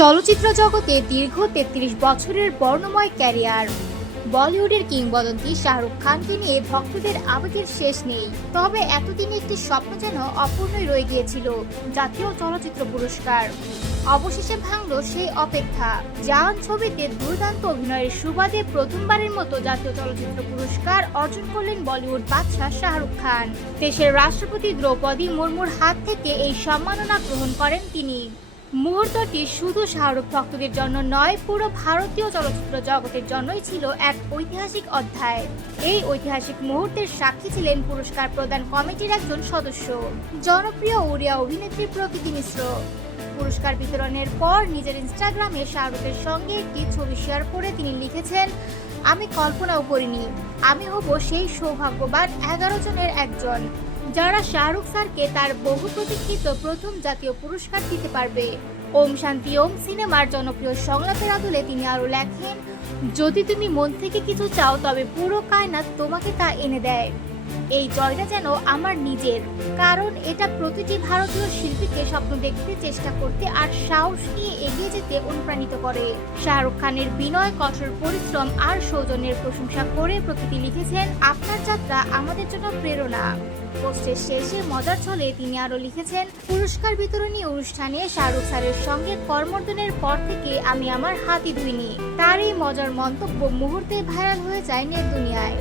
চলচ্চিত্র জগতে দীর্ঘ তেত্রিশ বছরের বর্ণময় ক্যারিয়ার। বলিউডের কিংবদন্তি শাহরুখ খানকে নিয়ে ভক্তদের আবেগের শেষ নেই। তবে এতদিন একটি স্বপ্ন যেন অপূর্ণই রয়ে গিয়েছিল জাতীয় চলচ্চিত্র পুরস্কার। অবশেষে ভাঙল সেই অপেক্ষা। জাহান ছবিতে দুর্দান্ত অভিনয়ের সুবাদে প্রথমবারের মতো জাতীয় চলচ্চিত্র পুরস্কার অর্জন করলেন বলিউড বাদশাহ শাহরুখ খান। দেশের রাষ্ট্রপতি দ্রৌপদী মুর্মুর হাত থেকে এই সম্মাননা গ্রহণ করেন তিনি। মুহূর্তটি শুধু শাহরুখ ভক্তদের জন্য নয়, পুরো ভারতীয় চলচ্চিত্র জগতের জন্যই ছিল এক ঐতিহাসিক অধ্যায়। এই ঐতিহাসিক মুহূর্তের সাক্ষী ছিলেন পুরস্কার প্রদান কমিটির একজন সদস্য, জনপ্রিয় ওড়িয়া অভিনেত্রী প্রকৃতি মিশ্র। পুরস্কার বিতরণের পর নিজের ইনস্টাগ্রামে শাহরুখের সঙ্গে একটি ছবি শেয়ার করে তিনি লিখেছেন, আমি কল্পনাও করিনি। আমি হব সেই সৌভাগ্যবান এগারো জনের একজন। যারা শাহরুখ স্যারকে তার বহু প্রতীক্ষিত প্রথম জাতীয় পুরস্কার দিতে পারবে। ওম শান্তি, ওম সিনেমার জনপ্রিয় সংলাপের আদলে তিনি আরও লেখেন, যদি তুমি মন থেকে কিছু চাও তবে পুরো কায়নাত তোমাকে তা এনে দেয়। এই জয়টা যেন আমার নিজের, কারণ এটা প্রতিটি ভারতীয় শিল্পীকে স্বপ্ন দেখতে চেষ্টা করতে আর সাহস নিয়ে এগিয়ে যেতে অনুপ্রাণিত করে। শাহরুখ খানের বিনয়, কঠোর পরিশ্রম আর সৌজন্যের প্রশংসা করে প্রকৃতি লিখেছেন আপনার যাত্রা আমাদের জন্য প্রেরণা। পোস্টের শেষে মজার ছলে তিনি আরও লিখেছেন, পুরস্কার বিতরণী অনুষ্ঠানে শাহরুখ স্যারের সঙ্গে কর্মর্দনের পর থেকে আমি আমার হাতি ধুইনি। তার এই মজার মন্তব্য মুহূর্তে ভাইরাল হয়ে যায় নেট দুনিয়ায়।